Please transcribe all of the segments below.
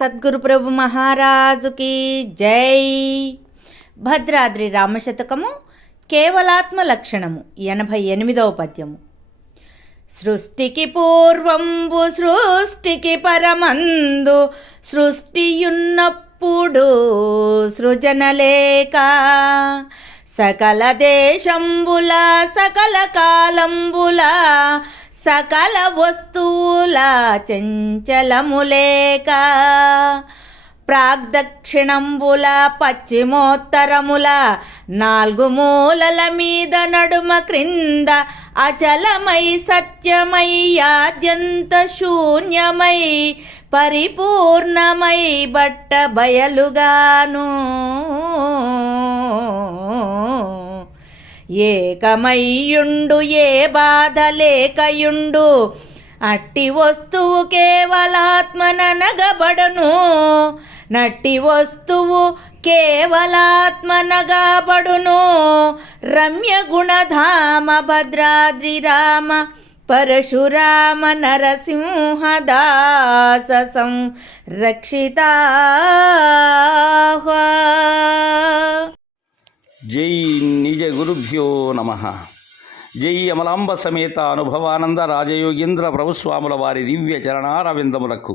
సద్గురు ప్రభు మహారాజుకి జై. భద్రాద్రి రామశతకము కేవలాత్మ లక్షణము 88వ పద్యము. సృష్టికి పూర్వంబు సృష్టికి పరమందు సృష్టియున్నప్పుడు సృజనలేక సకల దేశంబుల సకల కాలంబుల సకల వస్తువుల చంచలములేక ప్రాగ్దక్షిణంబుల పశ్చిమోత్తరముల నాలుగు మూలల మీద నడుమ క్రింద అచలమై సత్యమై ఆద్యంత శూన్యమై పరిపూర్ణమై బట్ట బయలుగాను ఏకమయ్యుండు ఏ బాధ లేకయుండు అట్టి వస్తువు కేవలాత్మననగబడును. నట్టి వస్తువు కేవలాత్మనగబడును. రమ్య గుణధామ భద్రాద్రి రామ పరశురామ నరసింహదాస సంరక్షితా. జై నిజ గురుభ్యో నమ. జై అమలాంబ సమేత అనుభవానంద రాజయోగీంద్ర ప్రభుస్వాముల వారి దివ్య చరణారవిందములకు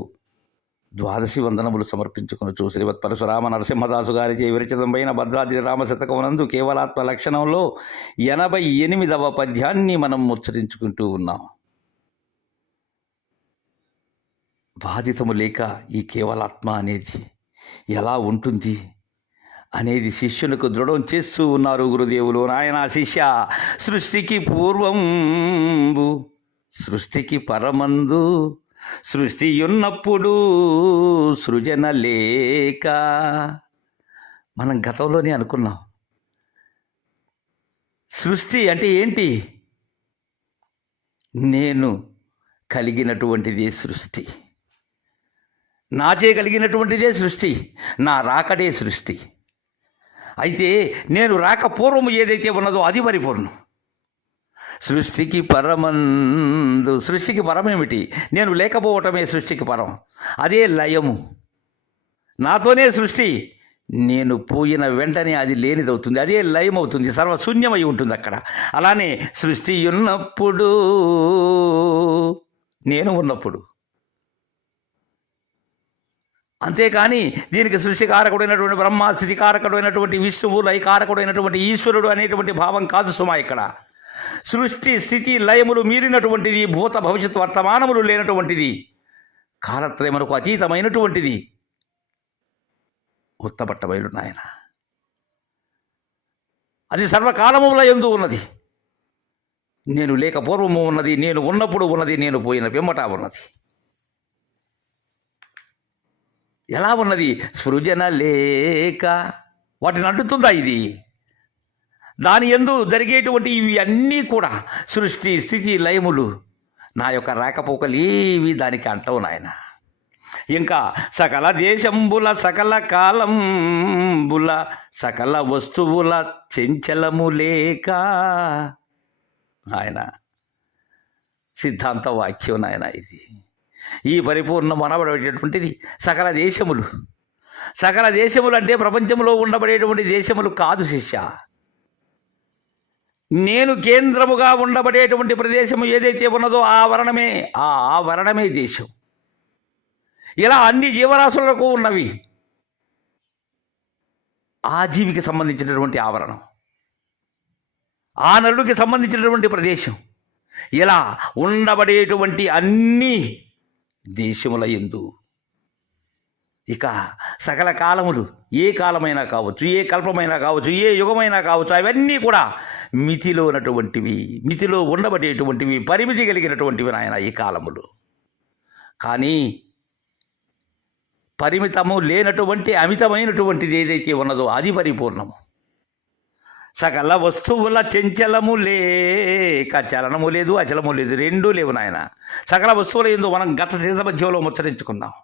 ద్వాదశి వందనములు సమర్పించుకొనుచు శ్రీవత్ పరశురామ నరసింహదాసు గారిచే విరచితమైన భద్రాద్రి రామ శతకమునందు కేవలాత్మ లక్షణంలో 88వ పద్యాన్ని మనం ముచ్చరించుకుంటూ ఉన్నాం. బాధితము లేక ఈ కేవలాత్మ అనేది ఎలా ఉంటుంది అనేది శిష్యునికి దృఢం చేస్తూ ఉన్నారు గురుదేవులు. నాయన శిష్య, సృష్టికి పూర్వంబు సృష్టికి పరమందు సృష్టి ఉన్నప్పుడు సృజన లేక. మనం గతంలోనే అనుకున్నాం, సృష్టి అంటే ఏంటి? నేను కలిగినటువంటిదే సృష్టి, నాచే కలిగినటువంటిదే సృష్టి, నా రాకడే సృష్టి. అయితే నేను రాక పూర్వము ఏదైతే ఉన్నదో అది పరిపూర్ణం. సృష్టికి పరమందు, సృష్టికి పరమేమిటి? నేను లేకపోవటమే సృష్టికి పరం. అదే లయము. నాతోనే సృష్టి, నేను పోయిన వెంటనే అది లేనిదవుతుంది, అదే లయం అవుతుంది, సర్వశూన్యమై ఉంటుంది అక్కడ. అలానే సృష్టి ఉన్నప్పుడు, నేను ఉన్నప్పుడు. అంతేకాని దీనికి సృష్టికారకుడైనటువంటి బ్రహ్మ, స్థితికారకుడైనటువంటి విష్ణువు, లయకారకుడైనటువంటి ఈశ్వరుడు అనేటువంటి భావం కాదు సుమా. ఇక్కడ సృష్టి స్థితి లయములు మీరినటువంటిది, భూత భవిష్యత్ వర్తమానములు లేనటువంటిది, కాలత్రయములకు అతీతమైనటువంటిది ఉత్తబట్టబయలు నాయన. అది సర్వకాలముల యందు ఉన్నది. నేను లేక పూర్వము ఉన్నది, నేను ఉన్నప్పుడు ఉన్నది, నేను పోయిన పిమ్మట ఉన్నది. ఎలా ఉన్నది? సృజన లేక. వాటిని అంటుతుందా ఇది? దాని యందు జరిగేటువంటి ఇవి అన్నీ కూడా సృష్టి స్థితి లయములు, నా యొక్క రాకపోకలేవి దానికి అంటవు నాయన. ఇంకా సకల దేశంబుల సకల కాలంబుల సకల వస్తువుల చంచలము లేక. ఆయన సిద్ధాంత వాక్యం నాయన ఇది. ఈ పరిపూర్ణం అనబడేటటువంటిది సకల దేశములు. సకల దేశములు అంటే ప్రపంచంలో ఉండబడేటువంటి దేశములు కాదు శిష్య. నేను కేంద్రముగా ఉండబడేటువంటి ప్రదేశము ఏదైతే ఉన్నదో ఆ ఆవరణమే దేశం. ఇలా అన్ని జీవరాశులకు ఉన్నవి ఆ జీవికి సంబంధించినటువంటి ఆవరణం, ఆ నరుడికి సంబంధించినటువంటి ప్రదేశం. ఇలా ఉండబడేటువంటి అన్ని దేశముల యందు ఇక సకల కాలములు, ఏ కాలమైనా కావచ్చు, ఏ కల్పమైనా కావచ్చు, ఏ యుగమైనా కావచ్చు, అవన్నీ కూడా మితిలో ఉన్నటువంటివి, మితిలో ఉండబడేటువంటివి, పరిమితి కలిగినటువంటివి నాయన ఈ కాలములు. కానీ పరిమితము లేనటువంటి అమితమైనటువంటిది ఏదైతే ఉన్నదో అది పరిపూర్ణము. సకల వస్తువుల చంచలము లేక, చలనము లేదు, అచలము లేదు, రెండూ లేవు నాయన. సకల వస్తువుల యందు మనం గత శేష మధ్యంలో ముచ్చరించుకున్నాం,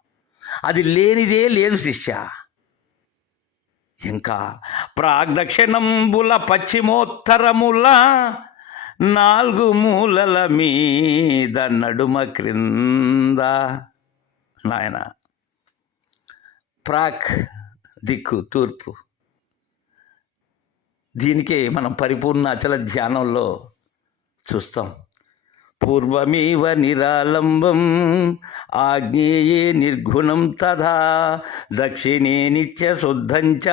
అది లేనిదే లేదు శిష్య. ఇంకా ప్రాగ్దక్షిణంబుల పశ్చిమోత్తరముల నాలుగు మూలల మీద నడుమ క్రింద. నాయన ప్రాక్ దిక్కు తూర్పు. దీనికే మనం పరిపూర్ణ అచల ధ్యానంలో చూస్తాం. పూర్వమేవ నిరాలంబం ఆగ్నేయే నిర్గుణం తథా దక్షిణే నిత్యశుద్ధం చ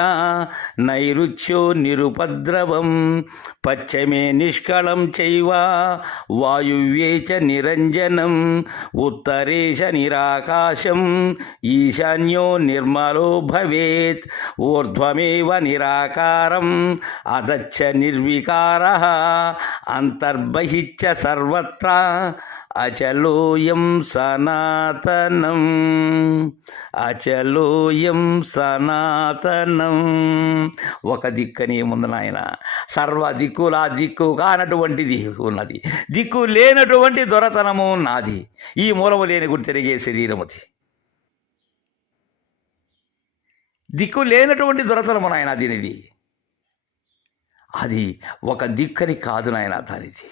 నైరుత్యో నిరుపద్రవం పశ్చిమే నిష్కళం చైవ వాయువ్యే చ నిరంజనం ఉత్తరేశ నిరాకాశం ఈశాన్యో నిర్మలో భవేత్ ఊర్ధ్వమేవ నిరాకారం అధచ్చ నిర్వికారః అంతర్బహిశ్చ సర్వత్రా అచలోయం సనాతనం. అచలోయం సనాతనం. ఒక దిక్కని ఏముంది నాయన? సర్వ దిక్కులా దిక్కు కానటువంటిది ఉన్నది, దిక్కు లేనటువంటి దొరతనము నాది. ఈ మూలము లేని గుడి తిరిగే శరీరముది. దిక్కు లేనటువంటి దొరతనము నాయన దీనిది. అది ఒక దిక్కని కాదు నాయన దానిది.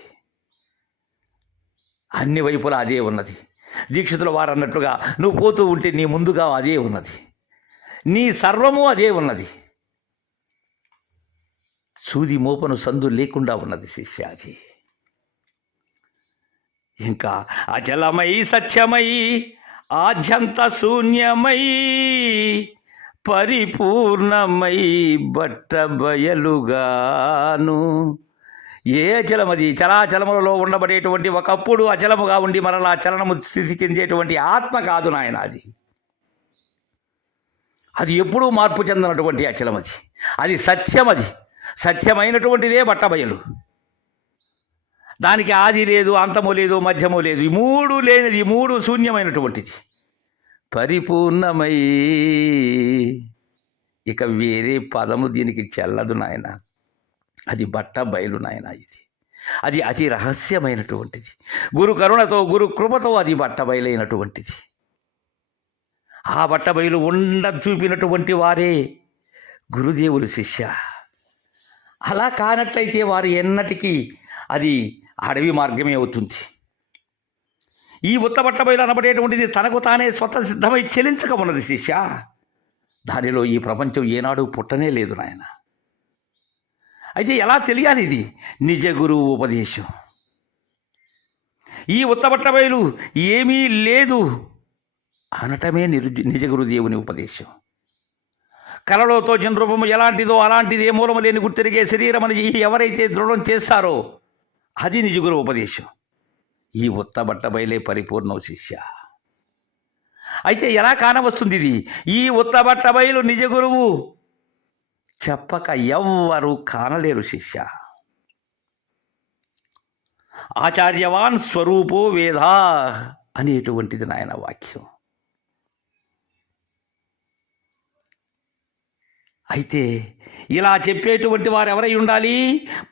అన్ని వైపులా అదే ఉన్నది. దీక్షితుల వారు అన్నట్టుగా నువ్వు పోతూ ఉంటే నీ ముందుగా అదే ఉన్నది, నీ సర్వము అదే ఉన్నది. సూది మోపను సందు లేకుండా ఉన్నది శిష్య అది. ఇంకా అచలమై సత్యమై ఆద్యంత శూన్యమై పరిపూర్ణమై బట్ట బయలుగాను. ఏ అచలమది? చలాచలములలో ఉండబడేటువంటి, ఒకప్పుడు అచలముగా ఉండి మరలా చలనము స్థితి చెందేటువంటి ఆత్మ కాదు నాయన అది. అది ఎప్పుడూ మార్పు చెందినటువంటి అచలమది. అది సత్యమది. సత్యమైనటువంటిదే బట్టబయలు. దానికి ఆది లేదు, అంతము లేదు, మధ్యము లేదు. ఈ మూడు లేనిది, ఈ మూడు శూన్యమైనటువంటిది, పరిపూర్ణమై. ఇక వేరే పదము దీనికి చెల్లదు నాయన. అది బట్ట బయలు నాయన. అది అతి రహస్యమైనటువంటిది. గురు కరుణతో, గురు కృపతో అది బట్ట బయలైనటువంటిది. ఆ బట్ట బయలు చూపినటువంటి వారే గురుదేవులు శిష్య. అలా కానట్లయితే వారు ఎన్నటికీ అది అడవి మార్గమే అవుతుంది. ఈ ఉత్తబట్ట బయలు అనబడేటువంటిది తనకు తానే స్వతసిద్ధమై చెలించక ఉన్నది శిష్య. దానిలో ఈ ప్రపంచం ఏనాడు పుట్టనే లేదు నాయన. అయితే ఎలా తెలియాలి? ఇది నిజ గురువు ఉపదేశం. ఈ ఉత్తబట్ట బయలు ఏమీ లేదు అనటమే నిజ గురుదేవుని ఉపదేశం. కలలో తోచిన రూపము ఎలాంటిదో అలాంటిదే, మూలము లేని గుర్తిరిగే శరీరం అని ఎవరైతే దృఢం చేస్తారో అది నిజ గురువు ఉపదేశం. ఈ ఉత్తబట్ట బయలే పరిపూర్ణం శిష్య. అయితే ఎలా కానవస్తుంది ఇది? ఈ ఉత్తబట్ట బయలు నిజ గురువు చెప్పక ఎవ్వరూ కానలేరు శిష్య. ఆచార్యవాన్ స్వరూపో వేదా అనేటువంటిది నాయన వాక్యం. అయితే ఇలా చెప్పేటువంటి వారు ఎవరై ఉండాలి?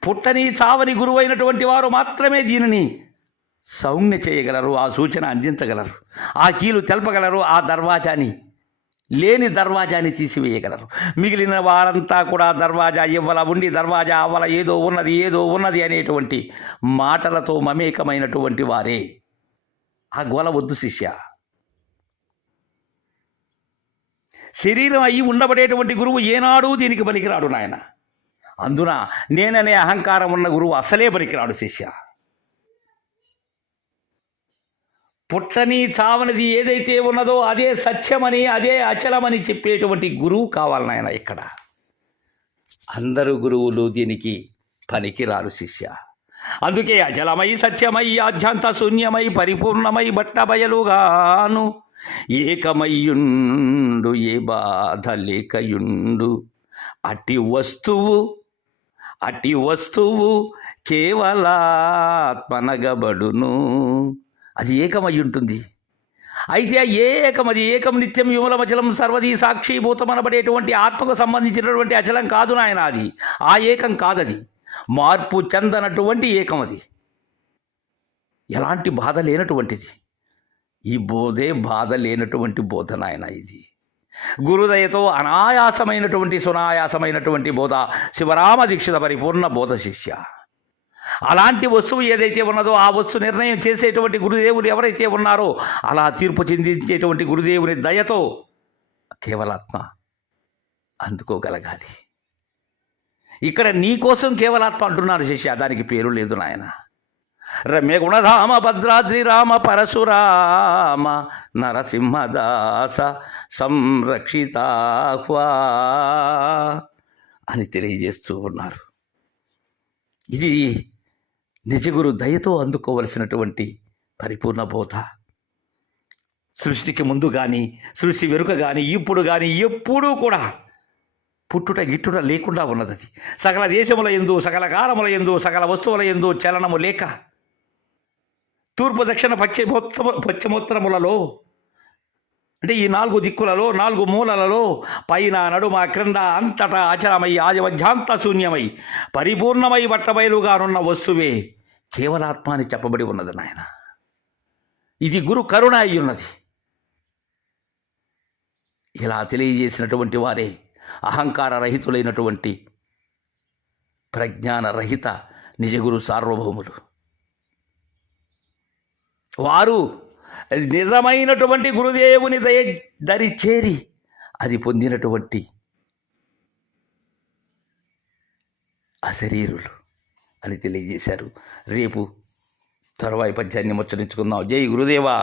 పుట్టని చావని గురువు అయినటువంటి వారు మాత్రమే దీనిని సౌమ్య చేయగలరు, ఆ సూచన అందించగలరు, ఆ కీలు తెలపగలరు, ఆ దర్వాజాని లేని దర్వాజాని తీసివేయగలరు. మిగిలిన వారంతా కూడా దర్వాజా ఇవ్వల ఉండి దర్వాజా అవ్వల ఏదో ఉన్నది అనేటువంటి మాటలతో మమేకమైనటువంటి వారే. ఆ గోల వద్దు శిష్య. శరీరం అయి ఉండబడేటువంటి గురువు ఏనాడు దీనికి పనికిరాడు నాయన. అందున నేననే అహంకారం ఉన్న గురువు అసలే పనికిరాడు శిష్య. పుట్టని చావనిది ఏదైతే ఉన్నదో అదే సత్యమని, అదే అచలమని చెప్పేటువంటి గురువు కావాలి నాయన. ఇక్కడ అందరూ గురువులు దీనికి పనికిరారు శిష్య. అందుకే అచలమై సత్యమై ఆద్యంత శూన్యమై పరిపూర్ణమై బట్ట బయలుగాను ఏకమయ్యుండు ఏ బాధ లేకయుండు అట్టి వస్తువు కేవలాత్మనగబడును. అది ఏకమై ఉంటుంది. అయితే ఏకమది ఏకం నిత్యం విమలమచలం సర్వదీ సాక్షిభూతం అనబడేటువంటి ఆత్మకు సంబంధించినటువంటి అచలం కాదు నాయన. అది ఆ ఏకం కాదది, మార్పు చెందనటువంటి ఏకం. అది ఎలాంటి బాధ లేనటువంటిది. ఈ బోధే బాధ లేనటువంటి బోధ నాయన. ఇది గురుదయతో అనాయాసమైనటువంటి సునాయాసమైనటువంటి బోధ శివరామ దీక్షిత పరిపూర్ణ బోధ శిష్య. అలాంటి వస్తువు ఏదైతే ఉన్నదో ఆ వస్తువు నిర్ణయం చేసేటువంటి గురుదేవులు ఎవరైతే ఉన్నారో అలా తీర్పు చెందించేటువంటి గురుదేవుని దయతో కేవలాత్మ అందుకోగలగాలి. ఇక్కడ నీ కోసం కేవలాత్మ అంటున్నారు శిష్య, దానికి పేరు లేదు నాయన. రమ్య గుణధామ భద్రాద్రి రామ పరశురామ నరసింహదాస సంరక్షితాహ్వా అని తెలియజేస్తూ ఉన్నారు. ఇది నిజగురు దయతో అందుకోవలసినటువంటి పరిపూర్ణ బోధ. సృష్టికి ముందు కానీ, సృష్టి వెనుక కానీ, ఇప్పుడు కానీ, ఎప్పుడూ కూడా పుట్టుట గిట్టుట లేకుండా ఉన్నది. సకల దేశముల యందు, సకల కాలముల యందు, సకల వస్తువుల యందు చలనము లేక, తూర్పు దక్షిణ పశ్చిమోత్తరములలో అంటే ఈ 4 దిక్కులలో, 4 మూలలలో, పైన నడుమ క్రింద అంతటా అచలమై ఆజమధ్యాంత శూన్యమై పరిపూర్ణమై బట్టబయలుగానున్న వస్తువే కేవలాత్మ అని చెప్పబడి ఉన్నది నాయన. ఇది గురు కరుణ అయి ఉన్నది. ఇలా తెలియజేసినటువంటి వారే అహంకార రహితులైనటువంటి ప్రజ్ఞాన రహిత నిజగురు సార్వభౌములు. వారు నిజమైనటువంటి గురుదేవుని దరి చేరి అది పొందినటువంటి అశరీరులు అని తెలియజేశారు. రేపు తరువాయి పద్యాన్ని ముచ్చరించుకుందాం. జై గురుదేవా.